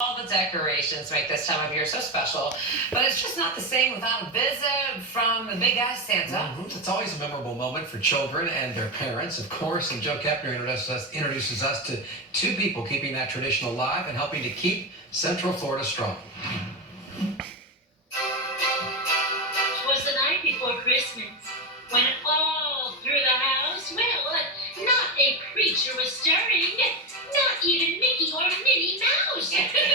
All the decorations make this time of year so special, but it's just not the same without a visit from the big guy Santa. It's always a memorable moment for children and their parents, of course, and Joe Kepner introduces us to two people keeping that tradition alive and helping to keep Central Florida strong. It was the night before Christmas when all through the house, not a creature was stirring, not even Mickey or Minnie Mouse.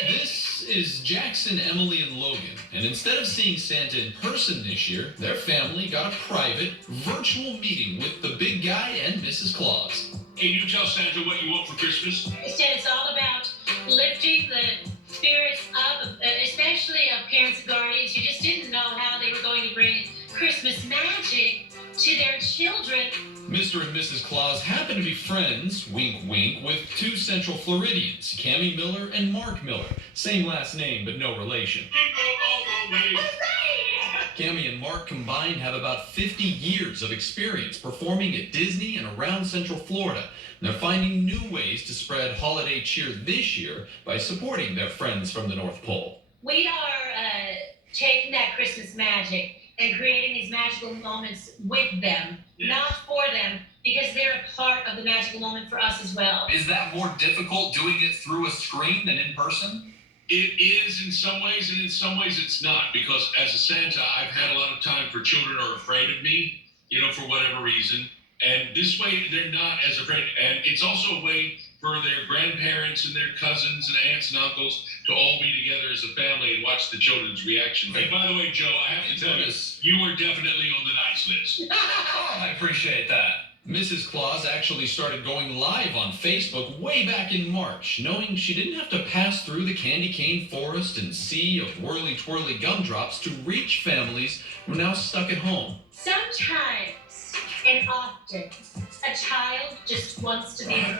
This is Jackson, Emily, and Logan, and instead of seeing Santa in person this year, their family got a private, virtual meeting with the big guy and Mrs. Claus. Can you tell Santa what you want for Christmas? Instead, it's all about lifting the spirits up, especially of parents and guardians who just didn't know how they were going to bring Christmas magic to their children. Mr. and Mrs. Claus happen to be friends, wink wink, with two Central Floridians, Cammie Miller and Mark Miller. Same last name, but no relation. Cammie and Mark combined have about 50 years of experience performing at Disney and around Central Florida. And they're finding new ways to spread holiday cheer this year by supporting their friends from the North Pole. We are taking that Christmas magic and creating these magical moments with them, not for them, because they're a part of the magical moment for us as well. Is that more difficult doing it through a screen than in person? It is in some ways, and in some ways it's not, because as a Santa, I've had a lot of time for children who are afraid of me, for whatever reason. And this way, they're not as afraid. And it's also a way for their grandparents and their cousins and aunts and uncles to all be together as a family and watch the children's reaction. And by the way, Joe, I have to tell you, you were definitely on the nice list. Oh, I appreciate that. Mrs. Claus actually started going live on Facebook way back in March, knowing she didn't have to pass through the candy cane forest and sea of whirly-twirly gumdrops to reach families who are now stuck at home. Sometimes and often, a child just wants to be heard.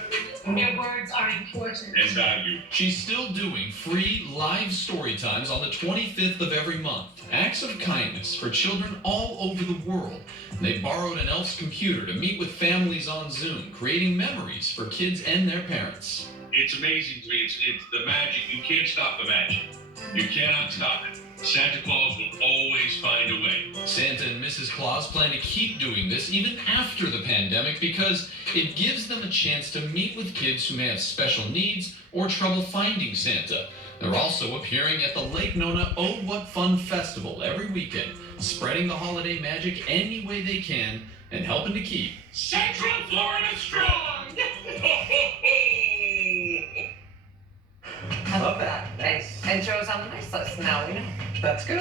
Their words are important. And valued. She's still doing free live story times on the 25th of every month. Acts of kindness for children all over the world. They borrowed an elf's computer to meet with families on Zoom, creating memories for kids and their parents. It's amazing to me. It's the magic. You can't stop the magic. You cannot stop it. Santa Claus will always find a way. Santa and Mrs. Claus plan to keep doing this even after the pandemic because it gives them a chance to meet with kids who may have special needs or trouble finding Santa. They're also appearing at the Lake Nona Oh What Fun Festival every weekend, spreading the holiday magic any way they can and helping to keep Central Florida strong! I love that. Nice. And Joe's on the nice list now, we know. That's good.